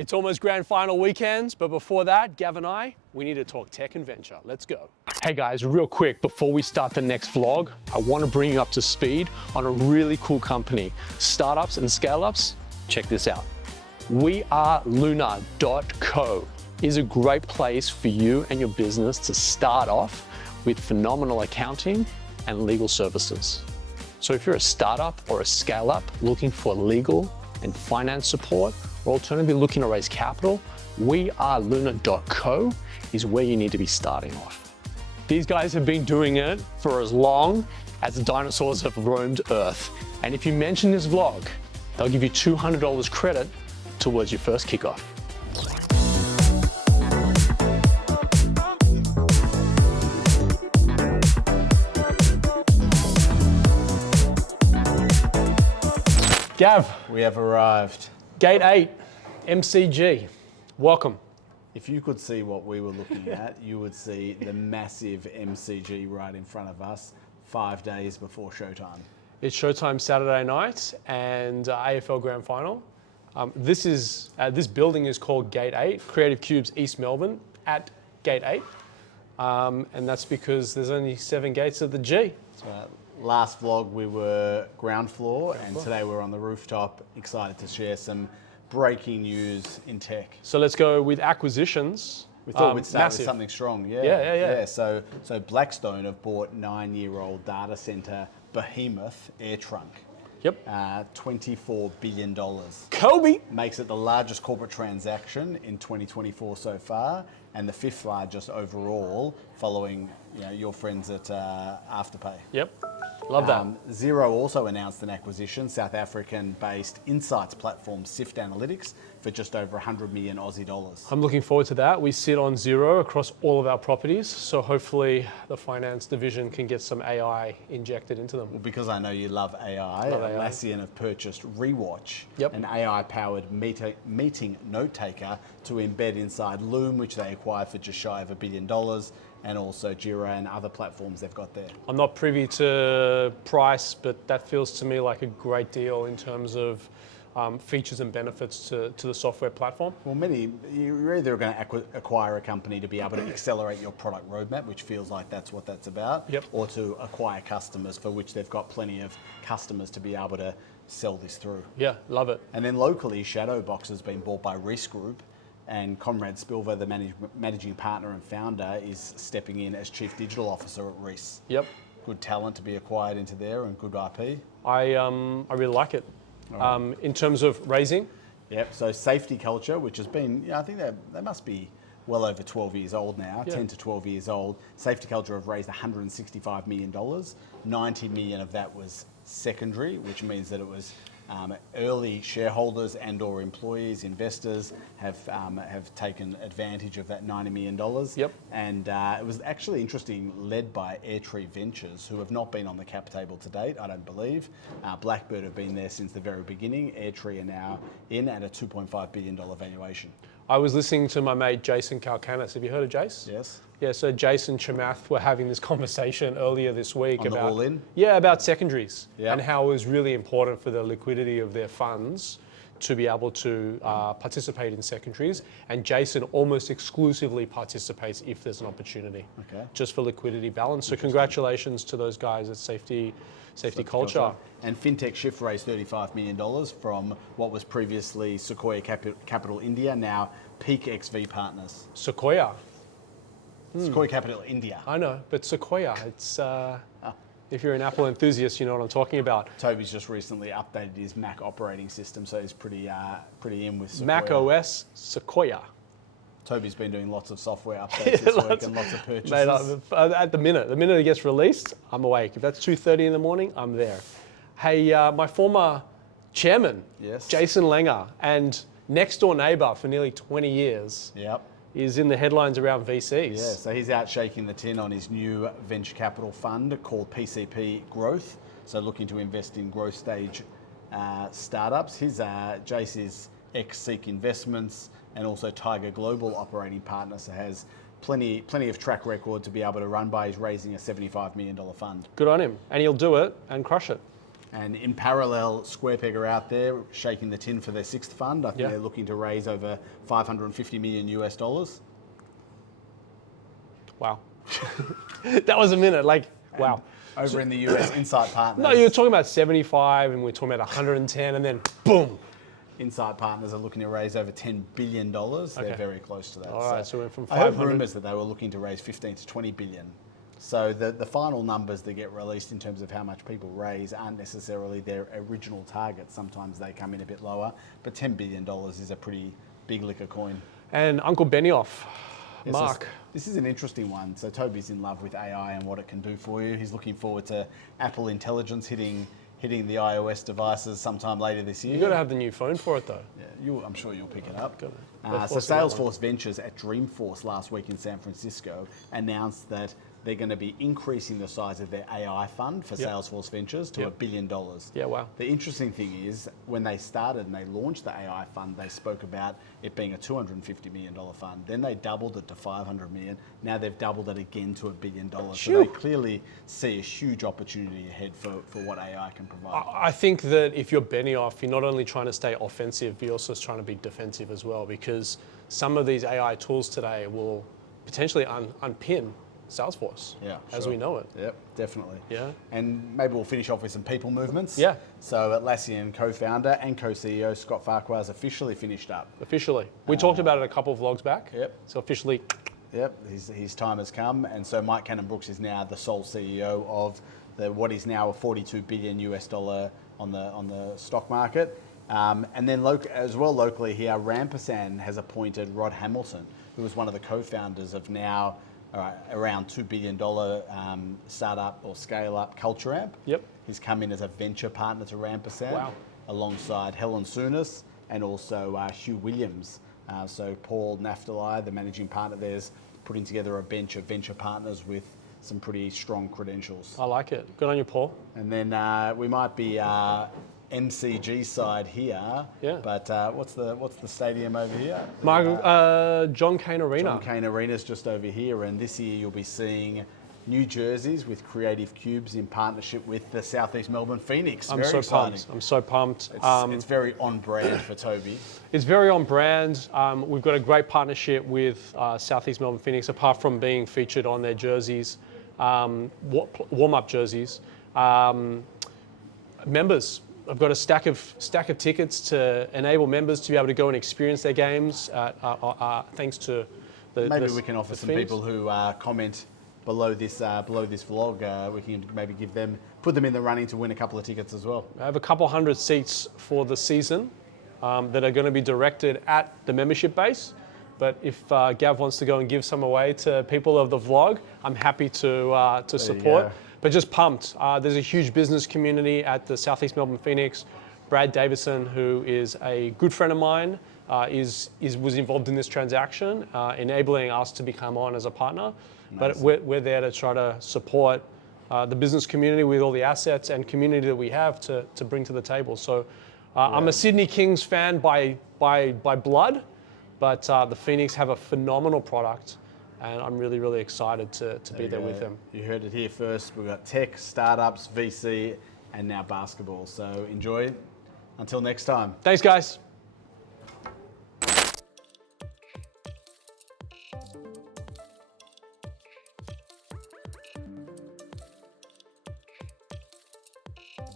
It's almost grand final weekends, but before that, Gav and we need to talk tech and venture. Let's go. Hey guys, real quick, before we start the next vlog, I want to bring you up to speed on a really cool company. Startups and scale-ups, check this out. weareluna.co is a great place for you and your business to start off with phenomenal accounting and legal services. So if you're a startup or a scale-up looking for legal and finance support, or alternatively looking to raise capital, weareluna.co is where you need to be starting off. These guys have been doing it for as long as the dinosaurs have roamed Earth. And if you mention this vlog, they'll give you $200 credit towards your first kickoff. Gav. We have arrived. Gate 8, MCG, welcome. If you could see what we were looking at, you would see the massive MCG right in front of us 5 days before showtime. It's showtime Saturday night and AFL Grand Final. This building is called Gate 8, Creative Cubes East Melbourne at Gate 8. And that's because there's only 7 gates at the G. So, last vlog we were ground floor and today we're on the rooftop, excited to share some breaking news in tech. So let's go with acquisitions. We thought we'd start with something strong. Yeah. So Blackstone have bought 9-year-old data center behemoth AirTrunk. Yep. $24 billion. Kobe! Makes it the largest corporate transaction in 2024 so far, and the 5th largest overall, following your friends at Afterpay. Yep. Love that. Xero also announced an acquisition, South African-based insights platform Sift Analytics, for just over 100 million Aussie dollars. I'm looking forward to that. We sit on Xero across all of our properties, so hopefully the finance division can get some AI injected into them. Well, because I know you love AI, Atlassian have purchased Rewatch, an AI-powered meeting note taker to embed inside Loom, which they acquired for just shy of $1 billion. And also Jira and other platforms they've got there. I'm not privy to price, but that feels to me like a great deal in terms of features and benefits to the software platform. Well, you're either going to acquire a company to be able to accelerate your product roadmap, which feels like that's what that's about, or to acquire customers for which they've got plenty of customers to be able to sell this through. Yeah, love it. And then locally, Shadowbox has been bought by Reese Group, and Conrad Spilver, the managing partner and founder, is stepping in as Chief Digital Officer at Reese. Yep. Good talent to be acquired into there and good IP. I really like it. Right. In terms of raising? Yep, so Safety Culture, which has been, I think they must be well over 12 years old now, 10 to 12 years old. Safety Culture have raised $165 million. 90 million of that was secondary, which means that it was early shareholders and or employees, investors have taken advantage of that $90 million. Yep. And it was actually interesting, led by Airtree Ventures, who have not been on the cap table to date, I don't believe. Blackbird have been there since the very beginning. Airtree are now in at a $2.5 billion valuation. I was listening to my mate Jason Kalkanis. Have you heard of Jace? Yes. Yeah, so Jason Chamath were having this conversation earlier this week about all-in? Yeah, about secondaries and how it was really important for the liquidity of their funds to be able to participate in secondaries. And Jason almost exclusively participates if there's an opportunity, just for liquidity balance. So congratulations to those guys at Safety Culture. And FinTech Shift raised $35 million from what was previously Sequoia Capital India, now Peak XV Partners. Sequoia Capital India. I know, but Sequoia, it's if you're an Apple enthusiast, you know what I'm talking about. Tobi's just recently updated his Mac operating system, so he's pretty in with Sequoia. Mac OS Sequoia. Tobi's been doing lots of software updates this week and lots of purchases. Mate, at the minute it gets released, I'm awake. If that's 2:30 in the morning, I'm there. Hey, my former chairman, Jason Langer, and next door neighbor for nearly 20 years, is in the headlines around VCs. Yeah, so he's out shaking the tin on his new venture capital fund called PCP Growth. So looking to invest in growth stage startups. Jace is ex-Seek Investments and also Tiger Global operating partner, so has plenty of track record to be able to run by. He's raising a $75 million fund. Good on him, and he'll do it and crush it. And in parallel, Squarepeg are out there shaking the tin for their 6th fund. I think they're looking to raise over $550 million US. Wow. That was a minute. Like, wow. Over in the US, Insight Partners. No, you were talking about 75 and we're talking about 110 and then boom. Insight Partners are looking to raise over $10 billion. They're very close to that. All right, so we went from I heard 500. rumours that they were looking to raise 15 to 20 billion. So the final numbers that get released in terms of how much people raise aren't necessarily their original target. Sometimes they come in a bit lower, but $10 billion is a pretty big lick of coin. And Uncle Benioff, Mark. This is an interesting one. So Tobi's in love with AI and what it can do for you. He's looking forward to Apple Intelligence hitting the iOS devices sometime later this year. You've got to have the new phone for it though. Yeah, I'm sure you'll pick it up. So Salesforce Ventures at Dreamforce last week in San Francisco announced that they're going to be increasing the size of their AI fund for Salesforce Ventures to $1 billion. Yeah, wow. The interesting thing is when they started and they launched the AI fund, they spoke about it being a $250 million fund. Then they doubled it to $500 million. Now they've doubled it again to $1 billion. So they clearly see a huge opportunity ahead for what AI can provide. I think that if you're Benioff, you're not only trying to stay offensive, but you're also trying to be defensive as well, because some of these AI tools today will potentially unpin Salesforce as we know it. Yep, definitely. Yeah. And maybe we'll finish off with some people movements. Yeah. So Atlassian co-founder and co-CEO Scott Farquhar has officially finished up. Officially. We talked about it a couple of vlogs back. Yep. So officially. Yep, his time has come. And so Mike Cannon-Brookes is now the sole CEO of what is now a $42 billion US on the stock market. And then locally here, Rampersan has appointed Rod Hamilton, who was one of the co-founders of now around $2 billion startup or scale-up Culture Amp. Yep. He's come in as a venture partner to Rampersan, Wow. alongside Helen Soonis and also Hugh Williams. So Paul Naftali, the managing partner there, is putting together a bench of venture partners with some pretty strong credentials. I like it. Good on you, Paul. And then we might be MCG side here. Yeah. But what's the stadium over here? John Cain Arena. John Cain Arena's just over here, and this year you'll be seeing new jerseys with Creative Cubes in partnership with the Southeast Melbourne Phoenix. I'm so pumped. I'm so pumped. It's very on brand for Tobi. It's very on brand. We've got a great partnership with Southeast Melbourne Phoenix, apart from being featured on their jerseys, warm-up jerseys. Members. I've got a stack of tickets to enable members to be able to go and experience their games. Thanks to Maybe we can offer some Phoenix. people who comment below this vlog. We can maybe put them in the running to win a couple of tickets as well. I have a couple hundred seats for the season that are going to be directed at the membership base. But if Gav wants to go and give some away to people of the vlog, I'm happy to support. But just pumped. There's a huge business community at the Southeast Melbourne Phoenix. Brad Davison, who is a good friend of mine, was involved in this transaction, enabling us to become on as a partner. Nice. But we're there to try to support the business community with all the assets and community that we have to bring to the table. So I'm a Sydney Kings fan by blood, but the Phoenix have a phenomenal product. And I'm really, really excited to be there with them. You heard it here first. We've got tech, startups, VC, and now basketball. So enjoy. Until next time. Thanks, guys.